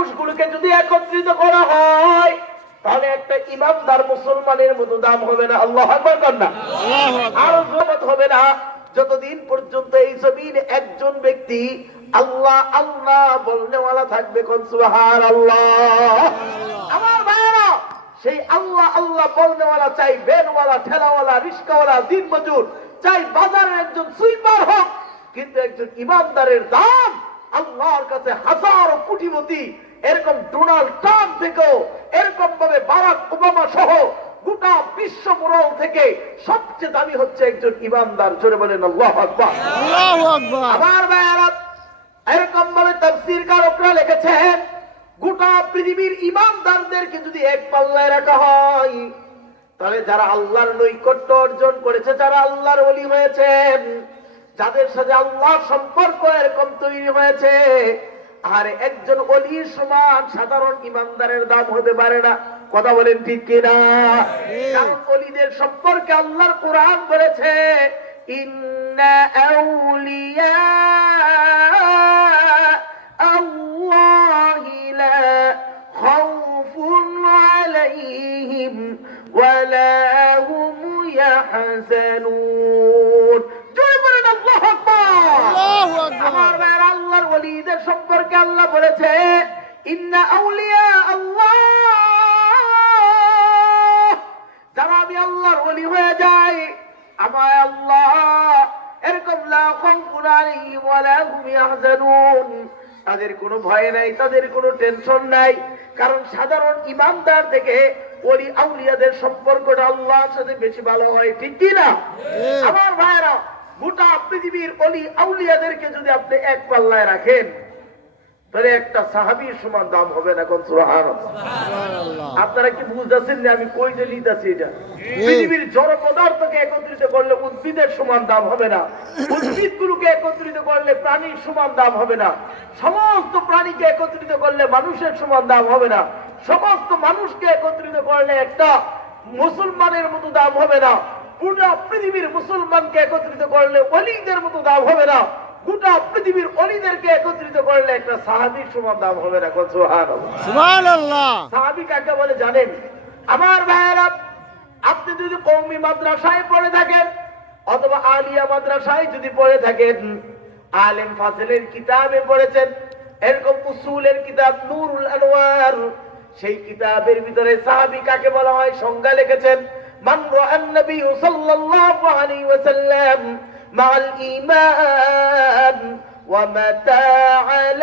মানুষগুলোকে যদি একত্রিত করা হয় তাহলে একটা ইমানদার মুসলমানের মতো দাম হবে না। আল্লাহু আকবার কন্যা আর জগৎ হবে না যতদিন পর্যন্ত এই জমিনে একজন ব্যক্তি আল্লাহ আল্লাহ বলনেওয়ালা থাকবে। কোন সুবহানাল্লাহ। আমার ভাইরা, সেই আল্লাহ আল্লাহ বলনেওয়ালা, চাই ভ্যানওয়ালা, ঠেলাওয়ালা, রিস্কাওয়ালা, দিনমজুর, চাই বাজারের একজন সুইপার হোক, কিন্তু একজন ইমানদারের দাম আল্লাহর কাছে হাজারো কোটিপতি, এরকম ডোনাল্ড ট্রাম্প থেকেও, এরকম ভাবে বারাক ওবামা সহ গোটা বিশ্ব মোড়ল থেকে সবচেয়ে দামি হচ্ছে একজন ইমানদার। জোরে বলেন আল্লাহু আকবার। আল্লাহু আকবার। আমার ভাইরা, এরকম ভাবে তাফসীর কারকরা লিখেছেন, গোটা পৃথিবীর ইমানদারদেরকে যদি এক পাল্লায় রাখা হয় তাহলে যারা আল্লাহর নৈকট্য অর্জন করেছে, যারা আল্লাহর ওলি হয়েছেন, যাদের সাথে আল্লাহর সম্পর্ক এরকম তৈরি হয়েছে, আর একজন ওলির সমান সাধারণ ইমানদারের দাম হতে পারে না। কথা বলেন ঠিক কিনা? কারণ ওলিদের সম্পর্কে আল্লাহর কোরআন বলেছে, ইন্না আউলিয়া আল্লাহি লা খাউফুন আলাইহিম ওয়া লা হুম ইয়াহজানুন। জয় বলেন আল্লাহু আকবার। আল্লাহু আকবার। আমার ভাইরা, আল্লাহর ওলিদের সম্পর্কে আল্লাহ বলেছে, ইন্না আউলিয়া আল্লাহ, যারা আমি আল্লাহর ওলি হয়ে যাই, আমার আল্লাহ এরকম লা খাউফুন আলাইহিম ওয়া লা হুম ইয়াহজানুন, তাদের কোনো ভয় নাই, তাদের কোনো টেনশন নাই। কারণ সাধারণ ইমানদার থেকে ওলি আউলিয়াদের সম্পর্কটা আল্লাহর সাথে বেশি ভালো হয়। ঠিক কি না? আমার ভাইরা, গোটা পৃথিবীর ওলি আউলিয়াদেরকে যদি আপনি এক পাল্লায় রাখেন তাহলে একটা সাহাবীর সমান দাম হবে না। কোন সুবহানাল্লাহ। আপনারা কি বুঝতেছেন না আমি কই যে লিখতেছি? এটা পৃথিবীর জড় পদার্থকে একত্রিত করলে উদ্ভিদের সমান দাম হবে না, উদ্ভিদগুলোকে একত্রিত করলে প্রাণীর সমান দাম হবে না, সমস্ত প্রাণীকে একত্রিত করলে মানুষের সমান দাম হবে না, সমস্ত মানুষকে একত্রিত করলে একটা মুসলমানের মতো দাম হবে না, পুরো পৃথিবীর মুসলমানকে একত্রিত করলে ওলিদের মতো দাম হবে না, গোটা পৃথিবীর ওলিদেরকে একত্রিত করলে একটা সাহাবীর সমান দাম হবে না। কোন সুবহানাল্লাহ। সুবহানাল্লাহ। সাহাবী কাকে বলে জানেন? আমার ভাইয়েরা, আপনি যদি কওমি মাদ্রাসায় পড়ে থাকেন অথবা আলিয়া মাদ্রাসায় যদি পড়ে থাকেন, আলেম ফাজিলের কিতাবে পড়েছেন, এরকম উসুলের কিতাব নূরুল আনওয়ার, সেই কিতাবের ভিতরে সাহাবী কাকে বলা হয় সংজ্ঞা লিখেছেন, মান রাআন নবী সাল্লাল্লাহু আলাইহি ওয়াসাল্লাম মা'আল ঈমান ওয়া মাতা'আল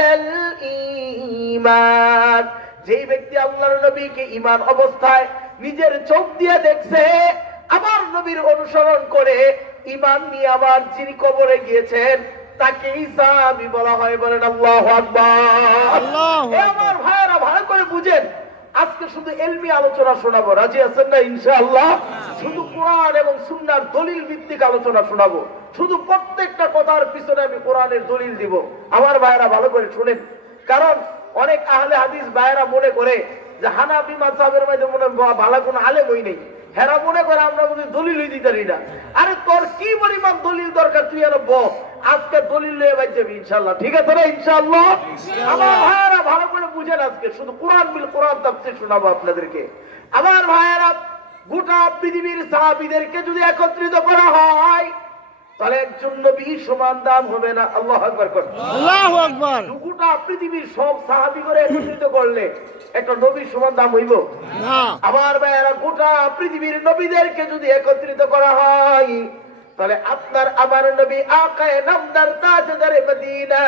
ঈমান, যেই ব্যক্তি আল্লাহর নবীকে ঈমান অবস্থায় নিজের চোখ দিয়ে দেখছে, আমার নবীর অনুসরণ করে ঈমান নিয়ে আবার যিনি কবরে গিয়েছেন তাকে সাহাবী বলা হয়। বলেন আল্লাহু আকবার। আল্লাহু আকবার। আমার ভাইরা, ভালো করে বুঝেন, আজকে শুধু ইলমি আলোচনা শোনাবো, রাজি আছেন না ইনশাআল্লাহ? শুধু কোরআন এবং সুন্নাহর দলিল ভিত্তিক আলোচনা শোনাবো, শুধু প্রত্যেকটা কথার পিছনে আমি কোরআনের দলিল দিব। আমার ভাইরা ভালো করে শুনেন, কারণ অনেক আহলে হাদিস ভাইরা মনে করে যে হানাফি মাযহাবের মধ্যে মনে ভালো কোনো আলেমই নেই, হেরা মনে করে আমরা মনে দলিলই দিতে পারি না। আরে তোর কি পরিমাণ দলিল দরকার, তুই আর আজকে দলিল নিয়ে বাই যাবি ইনশাআল্লাহ। ঠিক আছে না ইনশাআল্লাহ? আমার ভাইরা ভালো করে বুঝেন, আজকে শুধু কোরআন বিল কোরআন তাফসীর শোনাবো আপনাদেরকে। আমার ভাইরা, গোটা পৃথিবীর সাহাবীদেরকে যদি একত্রিত করা হয় তাহলে একজন নবী সমান দাম হবে না। আল্লাহু আকবার কর। আল্লাহু আকবার। গোটা পৃথিবীর সব সাহাবী করে একত্রিত করলে একটা নবীর সমান দাম হইব না। আমার ভাইরা, গোটা পৃথিবীর নবীদেরকে যদি একত্রিত করা হয় তাহলে আপনার আমার নবী আকায়ে নামদার তাজদারে মদিনা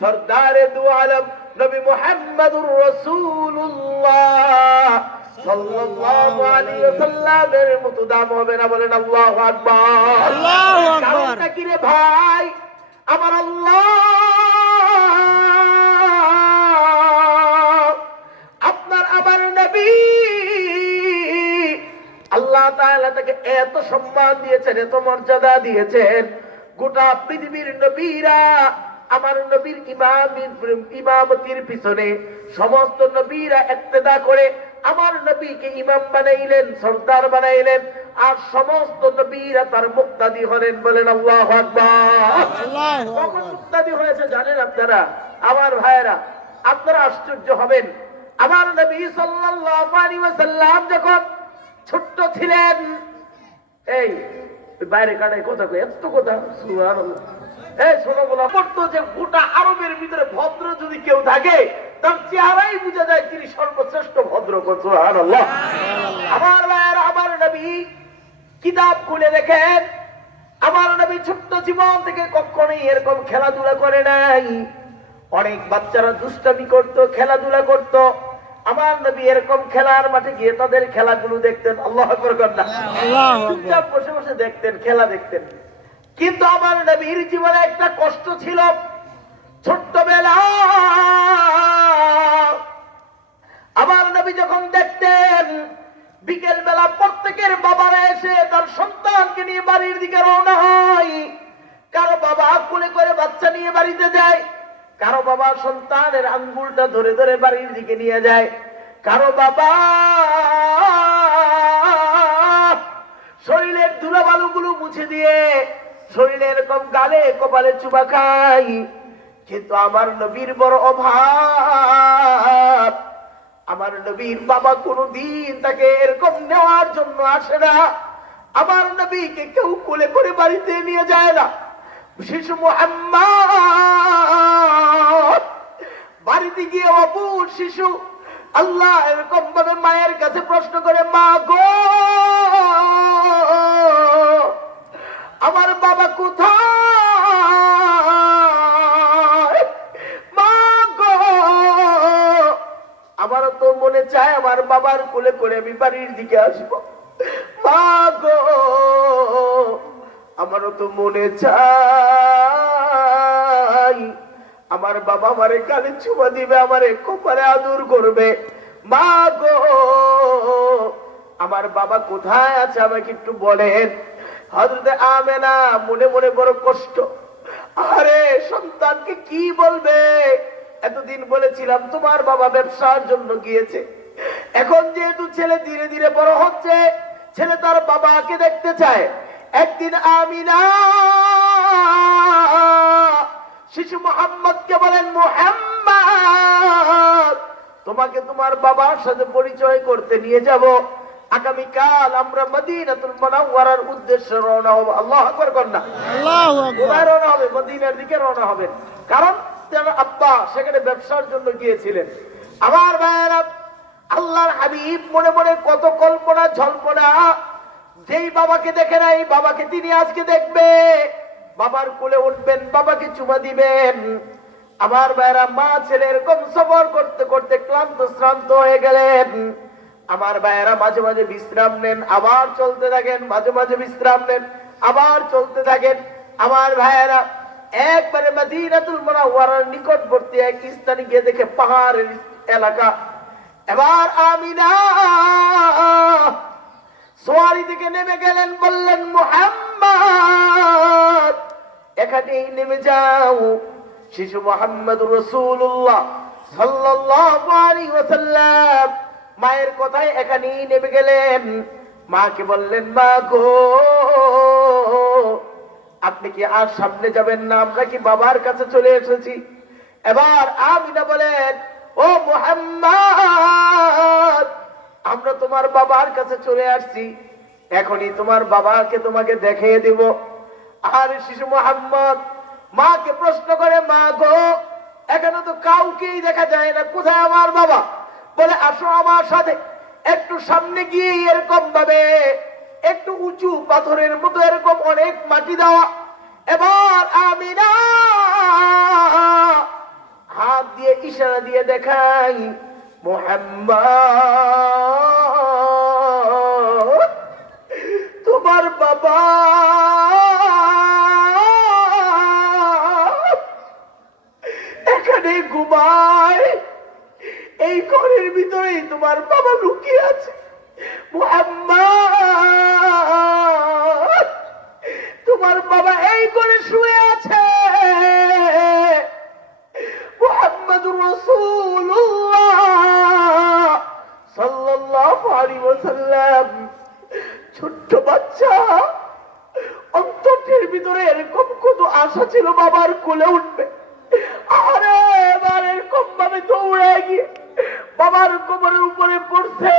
সরদারে দু আলম নবী মুহাম্মদুর রাসূলুল্লাহ সাল্লাল্লাহু আলাইহি ওয়াসাল্লামের মতো দাম হবে না। বলেন আল্লাহু আকবার। আল্লাহু আকবার। কারণটা কি রে ভাই? আমার আল্লাহ আপনার আমার নবী আল্লাহ তাআলা তাকে এত সম্মান দিয়েছেন, এত মর্যাদা দিয়েছেন, গোটা পৃথিবীর নবীরা আমার নবীর ইমামতির পিছনে সমস্ত নবীরা ইক্তেদা করে আমার নবীকে ইমাম বানাইলেন, সরদার বানাইলেন, আর সমস্ত নবীরা তার মুক্তাদি হলেন। বলেন আল্লাহু আকবার। আল্লাহু কখন আকবার। মুক্তাদি হয়েছে জানেন আপনারা? আমার ভাইয়েরা, আপনারা আশ্চর্য হবেন, আমার নবী সাল্লাল্লাহু আলাইহি ওয়াসাল্লাম যখন ছোট্ট ছিলেন, এই বাইরে কাটায় কথা কই, এত কথা সুবহানাল্লাহ, এই ছোটগুলা পড়তো যে গোটা আরবের ভিতরে ভদ্র যদি কেউ থাকে তার চেহারাই বোঝা যায় তিনি সর্বশ্রেষ্ঠ ভদ্র। সুবহানাল্লাহ। আমার ভাইয়েরা, আমার নবী কিতাব খুলে দেখেন, আমার নবী ছোট্ট জীবন থেকে কখনোই এরকম খেলাধুলা করে নাই। অনেক বাচ্চারা দুষ্টামি করত, খেলাধুলা করত, আমার নবী এরকম খেলার মাঠে গিয়ে তাদের খেলাগুলো দেখতেন। আল্লাহু আকবার কন্যা, চুপচাপ বসে বসে দেখতেন, খেলা দেখতেন। কিন্তু আমার নবীর জীবনে একটা কষ্ট ছিল। ছোট্টবেলা আমার নবী যখন দেখতেন বিকেল বেলা প্রত্যেকের বাবারা এসে তার সন্তানকে নিয়ে বাড়ির দিকে রওনা হয়, কারো বাবা কোলে করে বাচ্চা নিয়ে বাড়িতে যায়, কারো বাবা সন্তানের আঙ্গুলটা ধরে ধরে বাড়ির দিকে নিয়ে যায়, কারো বাবা শরীরের ধুলাবালুগুলো মুছে দিয়ে শরীরে এরকম গালে কপালে চুবা খায়। কিন্তু আমার নবীর বড় অভাব, আমার নবীর বাবা কোনদিন তাকে এরকম নেওয়ার জন্য আসে না। আমার নবীকে কেউ কোলে করে বাড়িতে নিয়ে যায় না। শিশু মুহাম্মদ বাড়িতে গিয়ে অপুর শিশু আল্লাহ এরকম ভাবে মায়ের কাছে প্রশ্ন করে, মা গো আমার বাবা কোথায়? মা গো আমারও তো মনে চায় আমার বাবার কোলে করে আমি বাড়ির দিকে আসবো। মা গো আমারও তো মনে চাই আমার বাবা আমারে কালে চুমা দিবে, আমারে কপালে আদর করবে। মা গো আমার বাবা কোথায় আছে আমাকে একটু বলেন। হযরত আমেনা মনে মনে বড় কষ্ট, আরে সন্তানকে কি বলবে? এতদিন বলেছিলাম তোমার বাবা ব্যবসার জন্য গিয়েছে, এখন যেহেতু ছেলে ধীরে ধীরে বড় হচ্ছে, ছেলে তার বাবাকে দেখতে চায়। একদিন আমিনা শিশু মুহাম্মদকে বলেন, মুহাম্মদ তোমাকে তোমার বাবার সাথে পরিচয় করতে নিয়ে যাব, আগামীকাল আমরা মদিনাতুল মুনাওয়ারার উদ্দেশ্যে রওনা হব। আল্লাহু আকবার কন্যা, আল্লাহু আকবার। কোথায় রওনা হবে? মদিনার দিকে রওনা হবেন, কারণ তার আব্বা সেখানে ব্যবসার জন্য গিয়েছিলেন। আমার ভাইয়েরা, আল্লাহর হাবিব মনে মনে কত কল্পনা জল্পনা, যেই বাবাকে দেখে নাই বাবাকে তিনি আজকে দেখবে, বাবার কোলে উঠবেন, বাবাকে চুমা দিবেন। আমার ভাইয়েরা, মা ছেলে এরকম সফর করতে করতে ক্লান্ত শ্রান্ত হয়ে গেলেন। আমার ভাইয়েরা মাঝে মাঝে বিশ্রাম নেন, আবার চলতে থাকেন, মাঝে মাঝে বিশ্রাম নেন, আবার চলতে থাকেন। আমার ভাইয়েরা একবারে মদিনাতুল মুনাওয়ারার নিকটবর্তী এক স্থানে গিয়ে দেখে পাহাড়ের এলাকা। এবার আমিনা সওয়ারি থেকে নেমে গেলেন, বললেন, মুহাম্মদ এখানেই নেমে যাও। শিশু মুহাম্মদ রাসূলুল্লাহ সাল্লাল্লাহু আলাইহি ওয়াসাল্লাম মায়ের কথায় এখানেই নেমে গেলেন। মাকে বললেন, মা গো আপনি কি আর সামনে যাবেন না? আমরা কি বাবার কাছে চলে এসেছি? এবার আমিনা বলেন, ও মুহাম্মদ আমরা তোমার বাবার কাছে চলে আসছি, এখনই তোমার বাবাকে তোমাকে দেখিয়ে দিব। আর শিশু মুহাম্মদ মাকে প্রশ্ন করে, মা গো এখানে তো কাউকেই দেখা যায় না, কোথায় আমার বাবা? বলে, আসো আমার সাথে। একটু সামনে গিয়ে এরকম ভাবে একটু উঁচু পাথরের মতো এরকম অনেক মাটি দেওয়া। এবার আমিনা হাত দিয়ে ইশারা দিয়ে দেখাই, মুহাম্মদ তোমার বাবা এখানে ঘুমায়, এই ঘরের ভিতরেই তোমার বাবা লুকিয়ে আছে। মুহাম্মদ তোমার বাবা এই ঘরে শুয়ে আছে। মুহাম্মদুর রাসূলুল্লাহ সাল্লাল্লাহু আলাইহি ওয়াসাল্লাম ছোট্ট বাচ্চা, অন্তরের ভিতরে এরকম কত আশা ছিল বাবার কোলে উঠবে। আরে এবার এরকম ভাবে দৌড়ে গিয়ে বাবার কোমরের উপরে পড়ছে,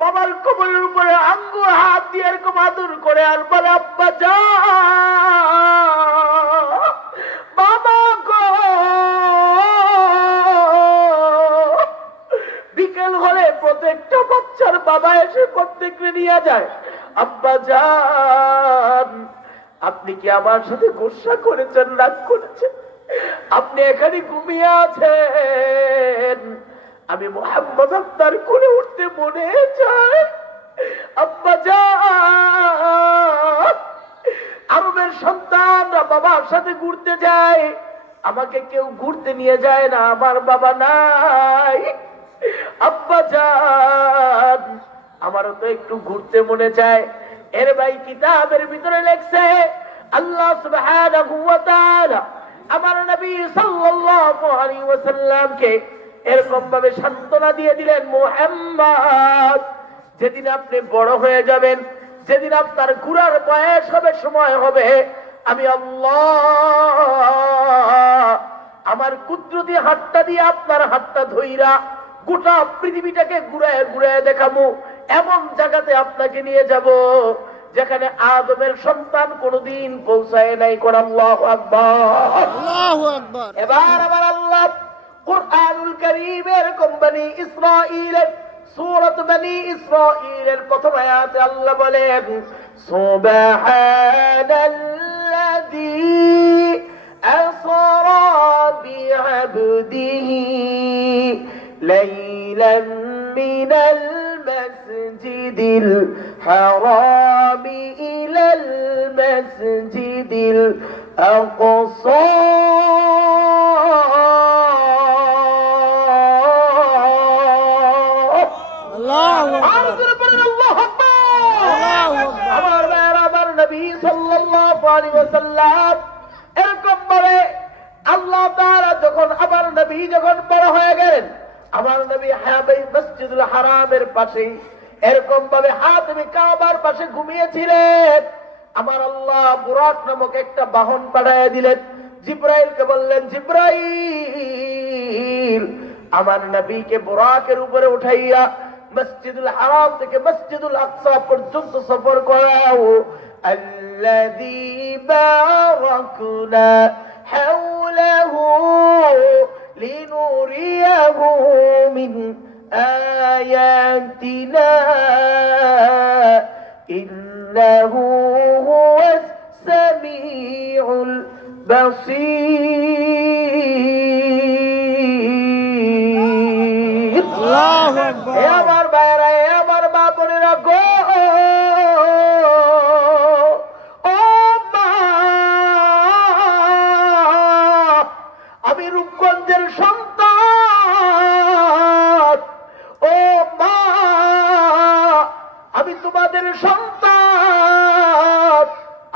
বাবার কোমরের উপরে আঙ্গুল হাত দিয়ে এরকম আদর করে আর বলে, আব্বা যা বাবা গো। বিকেল হলে প্রত্যেকটা বাচ্চার বাবা এসে প্রত্যেককে নিয়ে যায়, আব্বা যান আপনি কি আমার সাথে গোসা করেছেন, রাগ করেছেন? আপনি এখানে ঘুমিয়ে আছেন, আমি মোহাম্মদ আপনার কোলে উঠতে মনে চায়। আব্বা যান, আরবের সন্তানরা বাবার সাথে ঘুরতে যায়, আমাকে কেউ ঘুরতে নিয়ে যায় না, আমার বাবা নাই। আব্বা যান, আমারও তো একটু ঘুরতে মনে চায়। এর ভাই কিতাবের ভিতরে লেখছে, আল্লাহ সুবহানাহু ওয়া তাআলা আমার নবী সাল্লাল্লাহু আলাইহি ওয়াসাল্লামকে এরকম ভাবে সান্ত্বনা দিয়ে দিলেন, মুহাম্মদ যেদিন আপনি বড় হয়ে যাবেন, যেদিন আপনার ঘোরার বয়স হবে, সময় হবে, আমি আল্লাহ আমার কুদরতি হাতটা দিয়ে আপনার হাতটা ধইরা গোটা পৃথিবীটাকে ঘুরায় ঘুরায় দেখাবো, এমন জায়গাতে আপনাকে নিয়ে যাব যেখানে আদমের সন্তান কোনদিন পৌঁছায় নাই। কোন আল্লাহু আকবার, আল্লাহু আকবার। এবার আবার আল্লাহ কুরআনুল কারীমের বনী ইসরাঈলের সূরাত বনী ইসরাঈলের প্রথম আয়াতে আল্লাহ বলেন, সুবহানাল্লাযী আসরা বিআবদিহি লাইলান মিনাল মাসজিদিল হারামি ইলাল মাসজিদিল আকসা আল্লাহু আকবার, আল্লাহু আকবার। আল্লাহু আকবার। আমার ভাইয়েরা, আমার নবী সাল্লাল্লাহু আলাইহি ওয়াসাল্লাম এরকম বলে, আল্লাহ তাআলা যখন আমার নবী যখন বড় হয়ে গেলেন, আমার নবী মসজিদুল হারামের পাশে এরকম ভাবে হাতিমে কাবার পাশে ঘুমিয়েছিলেন। আমার আল্লাহ বুরাক নামক একটা বাহন পাঠিয়ে দিলেন, জিব্রাইলকে বললেন, জিব্রাইল আমার নবীকে বুরাকের উপরে উঠাইয়া মসজিদুল হারাম থেকে মসজিদুল আকসা পর্যন্ত সফর করাও। আল্লাযী বারাকনা হাওলাহু লিনুরিয়াহু মিন আয়াতিনা ইন্নাহু হুয়াস সামিউল বাসীর। আল্লাহু আকবার। হে আমার ভাইরা, হে আমার মা বোনেরা গো, ও মা, আমি রূপগঞ্জের সন্তান, ও মা আমি তোমাদের সন্তান,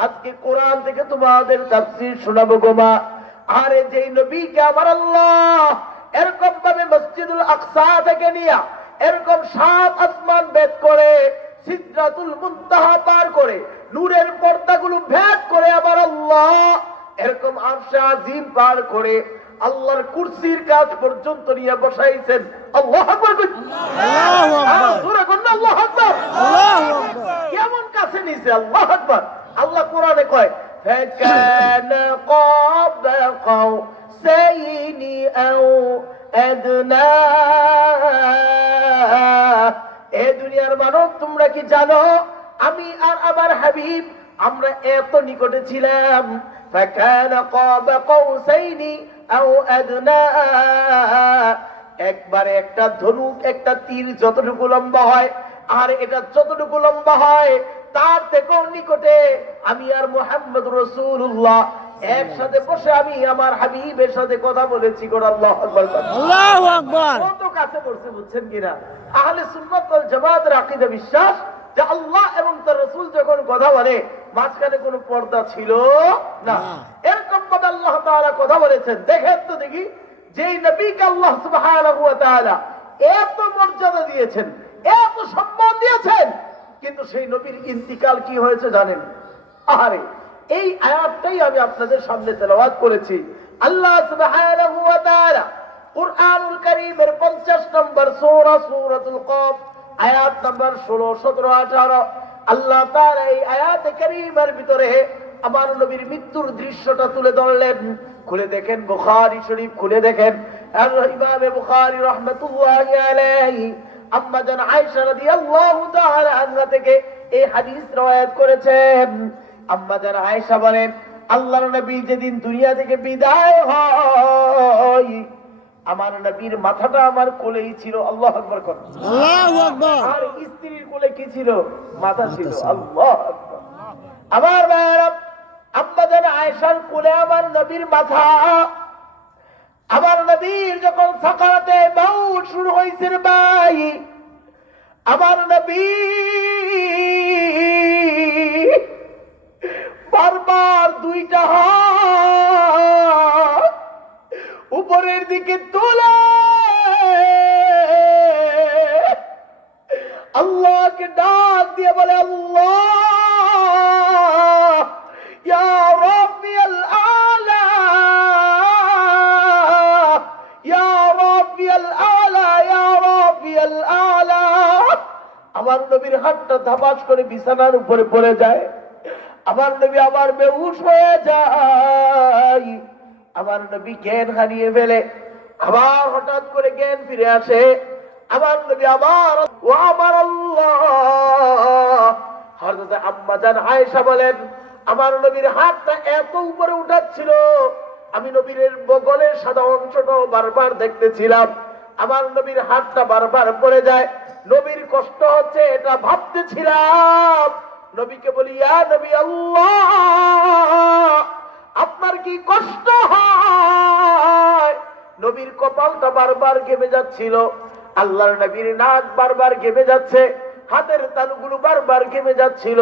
আজকে কোরআন থেকে তোমাদের তাফসীর শোনাবো গো মা। আরে যেই নবীকে আমার আল্লাহ এরকম ভাবে মসজিদুল আকসা থেকে নিয়া এরকম 7 আসমান ভেদ করে সিদরাতুল মুনতাহা পার করে নূরের পর্দাগুলো ভেদ করে আমার আল্লাহ এরকম আরশে আজিম পার করে আল্লাহর কুরসির কাছ পর্যন্ত নিয়ে বসাইছেন। আল্লাহু আকবার, আল্লাহু আকবার, জোরে বলুন আল্লাহু আকবার। আল্লাহু আকবার। কেমন কাছে নিছে, আল্লাহু আকবার। আল্লাহ কোরআনে কয়, ফাকানা قاب قوسين أو أدنى। এ দুনিয়ার মানব, তোমরা কি জানো আমি আর আমার হাবিব আমরা এত নিকটে ছিলাম। ফাকানা قاب قوسين أو أدنى, একবারে একটা ধনুক একটা তীর যতটুকু লম্বা হয় আর এটা যতটুকু লম্বা হয় তার থেকেও নিকটে আমি আর মুহাম্মদ রাসূলুল্লাহ একসাথে বসে আমি আমার হাবিবের সাথে কথা বলেছি। আল্লাহু আকবার, আল্লাহু আকবার। কত কাছে পড়ছে বুঝছেন কিনা? আহলে সুন্নাত ওয়াল জামাতের আকীদা বিশ্বাস যে আল্লাহ এবং তার রাসূল যখন কথা বলে মাঝখানে কোনো পর্দা ছিল না। এরকম ভাবে আল্লাহ তাআলা কথা বলেছেন। দেখেন তো দেখি, যেই নবীকে আল্লাহ সুবহানাহু ওয়া তাআলা এত মর্যাদা দিয়েছেন, এত সম্মান দিয়েছেন, কিন্তু সেই নবীর ইন্তিকাল কি হয়েছে জানেন? আরে এই আয়াতটাই আমি আপনাদের সামনে তেলাওয়াত করেছি। আল্লাহ সুবহানাহু ওয়া তাআলা কুরআনুল কারীমের 50 নম্বর সূরা সূরাতুল কফ আয়াত নম্বর 16, 17, 18 আল্লাহ তাআলা এই আয়াতে কারীমের ভিতরে আমার নবীর মৃত্যুর দৃশ্যটা তুলে ধরলেন। খুলে দেখেন বুখারী শরীফ, খুলে দেখেন আর ইমাম বুখারী রাহমাতুল্লাহি আলাইহি আম্মা জান আয়েশা রাদিয়াল্লাহু তাআলা আনহা থেকে এই হাদিস রওয়ায়াত করেছেন। আম্মা জান আয়েশা বলেন, আল্লাহর নবী যেদিন দুনিয়া থেকে বিদায় হয় আমার নবীর মাথাটা আমার কোলেই ছিল। আল্লাহু আকবার করেন। আল্লাহু আকবার। আর স্ত্রীর কোলে কি ছিল? মাথা ছিল। আল্লাহু আকবার। আমার ভাইরা, আম্মা জান আয়েশার কোলে আমার নবীর মাথা। আমার নবীর যখন সাকারাতে মউত শুরু হয়েছে ভাই, আমার নবী বারবার দুইটা হাত উপরের দিকে তোলে আল্লাহকে ডাক দিয়ে বলে, আল্লাহ ইয়া রাব্বিয়াল আলা, ইয়া রাব্বিয়াল আলা, ইয়া রাব্বিয়াল আলা। আমার নবীর হাতটা ধাপাস করে বিছানার উপরে পড়ে যায়। আমার নবী আবার বেহুশ হয়ে যায়। আমার নবী জ্ঞান হারিয়ে ফেলে, আবার হঠাৎ করে জ্ঞান ফিরে আসে। আমার নবী আবার, ও আমার আল্লাহ। হযরত আম্মা জান আয়েশা বলেন, আমার নবীর হাতটা এত উপরে উঠাচ্ছিল আমি নবীর বগলের সাদা অংশটাও বারবার দেখতেছিলাম। আমার নবীর হাতটা বারবার পড়ে যায়, নবীর কষ্ট হচ্ছে এটা ভাবতেছিলাম। নবীকে বলি, ইয়া নবী আল্লাহ, আপনার কি কষ্ট হয়? নবীর কপালটা বারবার ঘেমে যাচ্ছিল, আল্লাহর নবীর নাক বারবার ঘেমে যাচ্ছে, হাতের তালুগুলো বারবার ঘেমে যাচ্ছিল।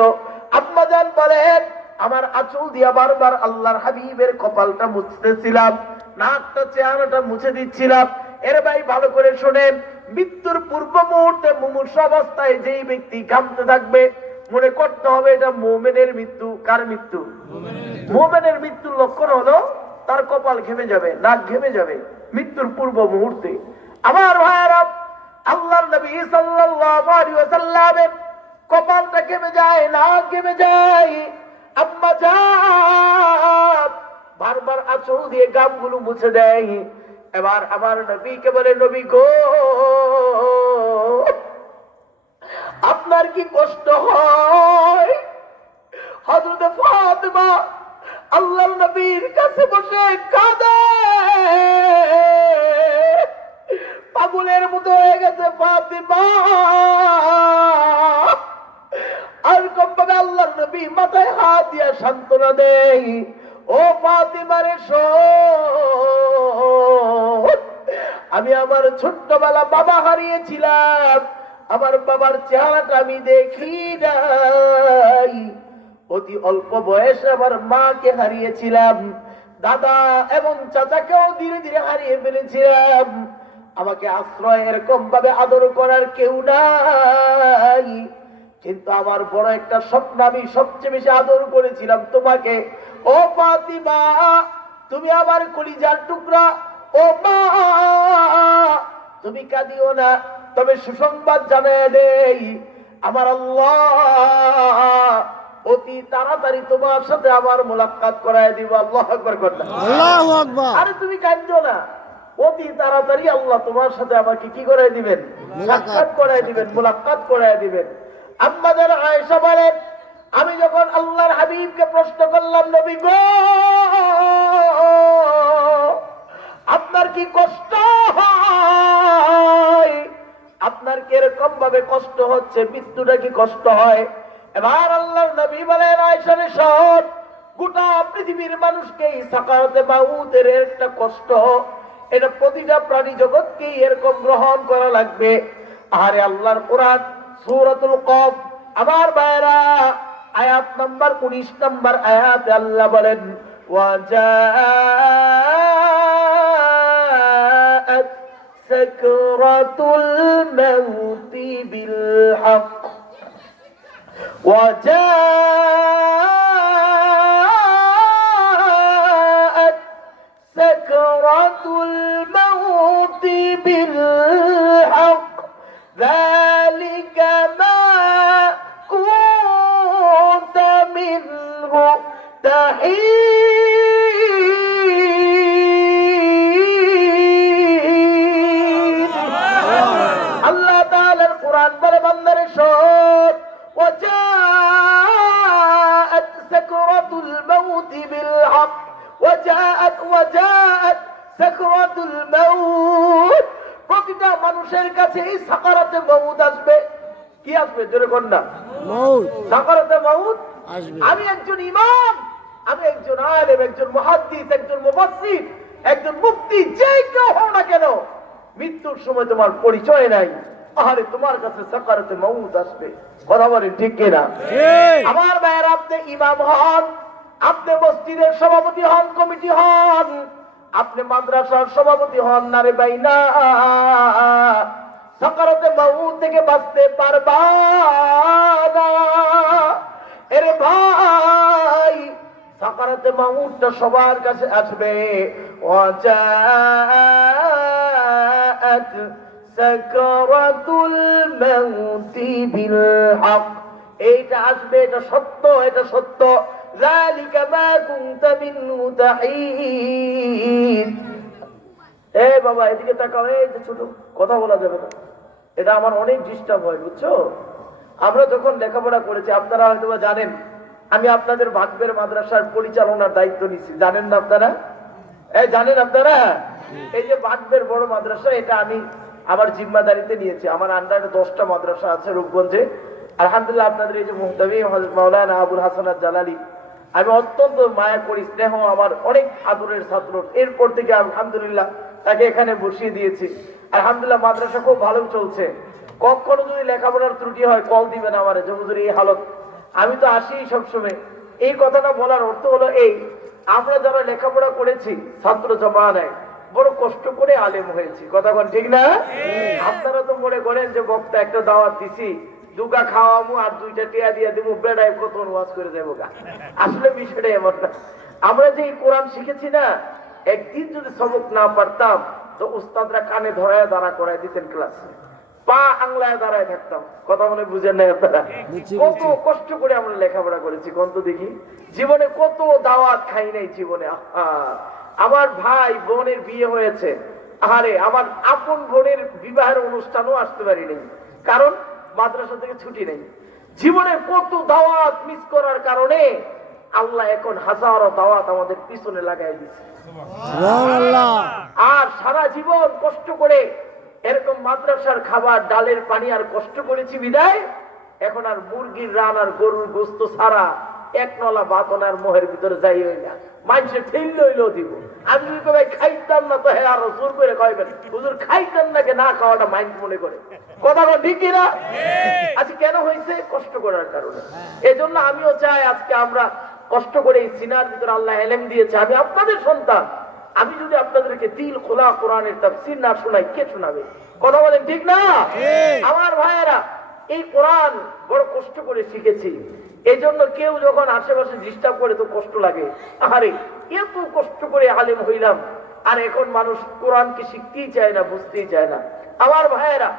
আম্মা জান বলেন, আমার আঁচল দিয়া বারবার আল্লাহর হাবিবের কপালটা মুছতেছিলাম, নাকটা চেহারাটা মুছে দিচ্ছিলাম। এর ভাই ভালো করে শোনেন, মৃত্যুর পূর্ব মুহূর্তে মুমূর্ষু অবস্থায় যেই ব্যক্তি কাঁদতে থাকবে মনে করতে হবে এটা মুমিনের মৃত্যু। কার মৃত্যু? মুমিনের মৃত্যুর লক্ষণ হলো তার কপাল ঘেমে যাবে, নাক ঘেমে যাবে মৃত্যুর পূর্ব মুহূর্তে। আমার ভাইরা, আল্লাহর নবী সাল্লাল্লাহু আলাইহি ওয়াসাল্লামের কপালটা ঘেমে যায়, নাক ঘেমে যায়। আম্মা জান বারবার আঁচল দিয়ে গামগুলো মুছে দেয়। এবার আমার নবীকে বলে, নবী গো, আপনার কি কষ্ট হয়? হযরত ফাতেমা আল্লাহর নবীর কাছে বসে কাঁদে, পাগলের মতো হয়ে গেছে ফাতেমা। আর কমভাবে আল্লাহর নবী মাথায় হাত দিয়ে সান্ত্বনা দেয়, ও ফাতেমা রে শোন, আমি আমার ছোট্টবেলা বাবা হারিয়েছিলাম, আমার বাবার চেহারাটা আমি দেখি নাই। অতি অল্প বয়সে আমার মাকে হারিয়েছিলাম, দাদা এবং চাচাকেও ধীরে ধীরে হারিয়ে ফেলেছিলাম। আমাকে আশ্রয় এরকম ভাবে আদর করার কেউ নাই, কিন্তু আমার বড় একটা স্বপ্ন, আমি সবচেয়ে বেশি আদর করেছিলাম তোমাকে। ও ফাতিমা, তুমি আমার কলিজার টুকরা। ও মা, তুমি কাঁদিও না, তবে সুসংবাদ জানায় দেই, আমার আল্লাহ অতি তাড়াতাড়ি তোমার সাথে আমার মুলাকাত করায় দিব। আল্লাহু আকবার করলাম। আল্লাহু আকবার। আরে তুমি কাঁদো না, অতি তাড়াতাড়ি আল্লাহ তোমার সাথে আমাকে কি করে দিবেন? সাক্ষাৎ করায় দিবেন, মুলাকাত করায় দিবেন। আম্মা জান আয়েশা বলেন, আমি যখন আল্লাহর হাবিবকে প্রশ্ন করলাম, নবী গো, আপনার কি কষ্ট হয়? আপনার কি এরকম ভাবে কষ্ট হচ্ছে? মৃত্যুটা কি কষ্ট হয়? এবার আল্লাহর নবী বলেন, আয়েশা রে শোন, গোটা পৃথিবীর মানুষকেই সাকারাতে মাউতের একটা কষ্ট, এটা প্রতিটা প্রাণী জগৎকেই এরকম গ্রহণ করা লাগবে। আরে আল্লাহর কোরআন সূরাতুল কফ, আমার ভাইরা, আয়াত নাম্বার 19 নম্বর আয়াতে আল্লাহ বলেন, ওয়াজাআত সাকরাতুল মাউতি বিল হক, ওয়াজাআত সাকরাতুল মাউতি الموت بالحق ذلك ما كنت منه تحيد الله تعالى القرآن بلبندر شوت وجاءت سكرة الموت بالحق وجاءت سكرة الموت প্রতিটা মানুষের কাছে এই সাকারাতে মউত আসবে কি আসবে জোরে কোন না মউত সাকারাতে মউত আসবে। আমি একজন ইমাম, আমি একজন আলেম, একজন মুহাদ্দিস, একজন মুফাসসির, একজন মুফতি, যে কেউ হও না কেন, মৃত্যুর সময় তোমার পরিচয় নাই, আরে তোমার কাছে সাকারাতে মউত আসবে। কথা বলেন ঠিক কিনা? ঠিক। আমার ভাইয়ের, আপনি ইমাম হন, আপনি মসজিদের সভাপতি হন, কমিটি হন, আপনি মাদ্রাসার সভাপতি হন, না রে ভাই না, সাকারাতে মউত থেকে বাঁচতে পারবা না। এরে ভাই, সাকারাতে মউতটা সবার কাছে আসবে। ওয়াজাআত সাকারাতুল মাউতি বিল হক, এইটা আসবে, এটা সত্য, এটা সত্য। যালিকা মা কুনতা মিনহু তাহিদ। এ বাবা এদিকে তাকাও, এই যে ছোট, কথা বলা যাবে না, এটা আমার অনেক ডিস্টার্ব হয়, বুঝছো? আমরা যখন লেখাপড়া করেছি, আপনারা হয়তো বা জানেন, আমি আপনাদের ভাগবের মাদ্রাসার পরিচালনার দায়িত্ব নিছি, জানেন না আপনারা? এই জানেন আপনারা? এই যে ভাগবের বড় মাদ্রাসা, এটা আমি আমার জিম্মাদারিতে নিয়েছি। আমার আন্ডারে 10টা মাদ্রাসা আছে রূপগঞ্জে। আলহামদুলিল্লাহ, আপনাদের এই যে মুহতামি হযরত মাওলানা আবুল হাসান আল-জালালি, আমি অত্যন্ত মায়া করি, স্নেহ, আমার অনেক আদরের ছাত্র। এরপর থেকে আলহামদুলিল্লাহ তাকে এখানে বসিয়ে দিয়েছি। আলহামদুলিল্লাহ মাদ্রাসা খুব ভালো চলছে। কখনো যদি লেখাপড়ার ত্রুটি হয় কল দিবেন আমারে, যে হুজুর এই হালত। আমি তো আসি সবসময়। এই কথাটা বলার অর্থ হলো এই, আমরা যারা লেখাপড়া করেছি ছাত্র জমানায়, বড় কষ্ট করে আলেম হয়েছি। কথা বল ঠিক না? আপনারা তো মনে করেন যে বক্তা একটা দাওয়াত দিছি, দুগা খাওয়ামু আর 2টা টিয়া দিয়ে দিব, বেড়ায় কত ওয়াজ করে যাবো গা। আসলে বিষয়টা এমন না। আমরা যে এই কোরআন শিখেছি না, একদিন যদি সবক না পারতাম তো উস্তাদরা কানে ধরায় দাঁড়া করায় দিতেন ক্লাসে, পা আংলায় দাঁড়ায় থাকতাম। কথা মনে বুঝেন না আপনারা? কত কষ্ট করে আমরা লেখাপড়া করেছি, কত দেখি জীবনে কত দাওয়াত খাই নাই জীবনে। আমার ভাই বোনের বিয়ে হয়েছে, আরে আমার আপন বোনের বিবাহের অনুষ্ঠানও আসতে পারিনি, কারণ মাদ্রাসা থেকে ছুটি নেই। জীবনে কত দাওয়াত মিস করার কারণে আল্লাহ এখন হাজারো দাওয়াত আমাদের পিছনে লাগাই দিচ্ছে। সুবহানাল্লাহ। আর সারা জীবন কষ্ট করে এরকম মাদ্রাসার খাবার, ডালের পানি আর কষ্ট করেছি বিদায়, এখন আর মুরগির রান আর গরুর গোস্ত ছাড়া এক নলা বাতনার মোহের ভিতরে যাই হই না। মানুষের ঠেল লইলেও দিব। আমি যদি ভাই খাইতাম না, তো হ্যাঁ আরো জোর করে কইবেন হুজুর খাইতাম নাকি, না খাওয়াটা মাইন্ড মনে করে। কথা বল ঠিক কিনা? আচ্ছা, কেন হয়েছে? কষ্ট করার কারণে। এই জন্য আমিও চাই আজকে আমরা কষ্ট করে এই সিনার ভিতরে আল্লাহ এলেম দিয়েছে, আমি আপনাদের সন্তান, আমি যদি আপনাদেরকে দিল খোলা কোরআনের তাফসীর না শোনাই, কে শোনাবে? কথা বলেন ঠিক না? আমার ভাইয়েরা, এই কোরআন বড় কষ্ট করে শিখেছি। এই জন্য কেউ যখন আশেপাশে ডিস্টার্ব করে তো কষ্ট লাগে। আরে এত কষ্ট করে আলেম হইলাম, আর এখন মানুষ কোরআনকে শিখতেই চায় না, বুঝতেই চায় না। আমার ভাইয়েরা,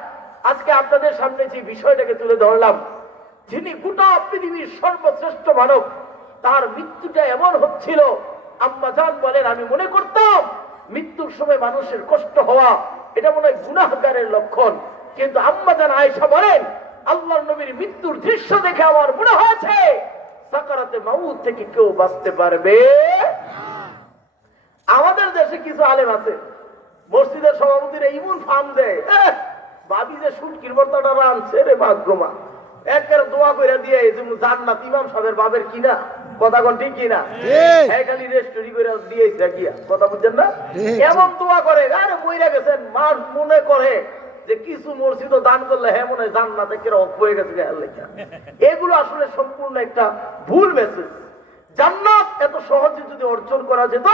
আজকে আপনাদের সামনে যে বিষয়টাকে তুলে ধরলাম, যিনি গোটা পৃথিবীর সর্বশ্রেষ্ঠ মানব, তার মৃত্যুটা এমন হচ্ছিল, আম্মা জান বলেন, আমি মনে করতাম মৃত্যুর সময় মানুষের কষ্ট হওয়া এটা মনে হয় গুনাহগারের লক্ষণ, কিন্তু আম্মা জান আয়েশা বলেন, আল্লাহর নবীর মৃত্যুর দৃশ্য দেখে আমার মনে হয়েছে সাকারাতে মাউত থেকে কেউ বাঁচতে পারবে। আমাদের দেশে কিছু আলেম আছে, মসজিদের সভাপতির ইমন ফার্ম দেয়, ভাবি যে শুটকির বর্তাটা রানছে রে ভাগ্যমা, একের দোয়া করে দিয়ে জান্নাত ইমাম সাহেবের বাবের কিনা। কথা কোন ঠিক কিনা? খালি রেস্টুরি করে দিয়েছে গিয়া। কথা বুঝছেন না? এমন দোয়া করে, আরে বইরা গেছেন, মার মনে করে যে কিছু মসজিদ দান করলে হ্যাঁ মনে হয় জান্নাতে কেরকম হয়ে গেছে। এগুলো আসলে সম্পূর্ণ একটা ভুল মেসেজ। জান্নাত এত সহজে যদি অর্জন করা যেত,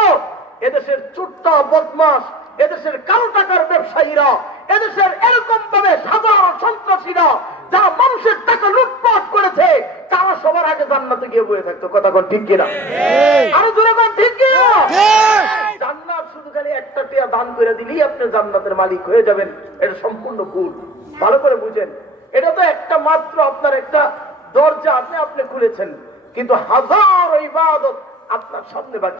এদেশের চোরটা বদমাস, এদেশের কালো টাকার ব্যবসায়ীরা, এদেশের এরকম ভাবে সাধারণ সন্ত্রাসীরা যারা মানুষের টাকা লুটপাট করেছে, তারা সবার আগে জান্নাতে গিয়ে বয়ে থাকতো। কথা কোন ঠিক কিনা? আরো জোরে কোন ঠিক কিনা? জান্নাত শুধু খালি একটা টিয়া দান করে দিলেই আপনি জান্নাতের মালিক হয়ে যাবেন, এটা সম্পূর্ণ ভুল। ভালো করে বুঝেন, এটা তো একটা মাত্র আপনার একটা দরজা আপনি খুলেছেন, কিন্তু হাজার ইবাদত আপনার সামনে বাকি।